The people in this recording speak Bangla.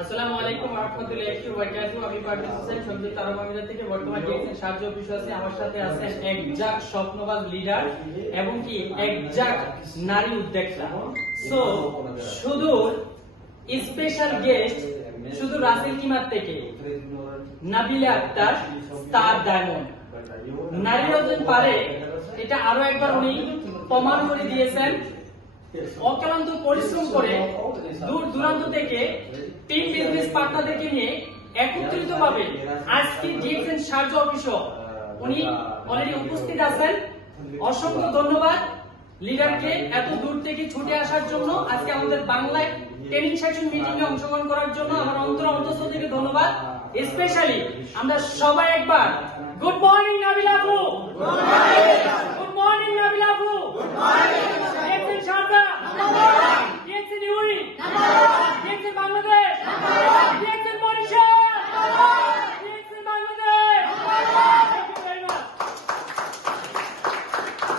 আসসালামু আলাইকুম ওয়া রাহমাতুল্লাহি ওয়া বারাকাতুহু। আমি পারভেজ হোসেন সংযুক্ত আরব আমিরাত থেকে বর্তমান ডিএক্সএন সাহায্য অফিস আছে। আমার সাথে আছেন একজাক স্বপ্নবাজ লিডার এবং কি একজাক নারী উদ্যোক্তা। সো শুধু স্পেশাল গেস্ট শুধু রাসেল কিমার থেকে নাবিলা আক্তার স্টার ডায়মন্ড নারীরা যদি পারে এটা আরো একবার উনি প্রমাণ করে দিয়েছেন। অক্লান্ত পরিশ্রম করে দূর দূরান্ত থেকে টিম বিজনেস পার্টনারদেরকে নিয়ে একত্রিত ভাবে আজকে ডিএক্সএন সাহায্য অফিস উনি অলরেডি উপস্থিত আছেন। অসংখ্য ধন্যবাদ লিডারকে এত দূর থেকে ছুটে আসার জন্য, আজকে আমাদের বাংলায় ট্রেনিং সেশন মিটিং এ অংশগ্রহণ করার জন্য আমার অন্তঃস্থল থেকে ধন্যবাদ। স্পেশালি আমরা সবাই একবার গুড মর্নিং নাবিলা আপু, গুড মর্নিং নাবিলা আপু, DXN Sarada, DXN Yuri, DXN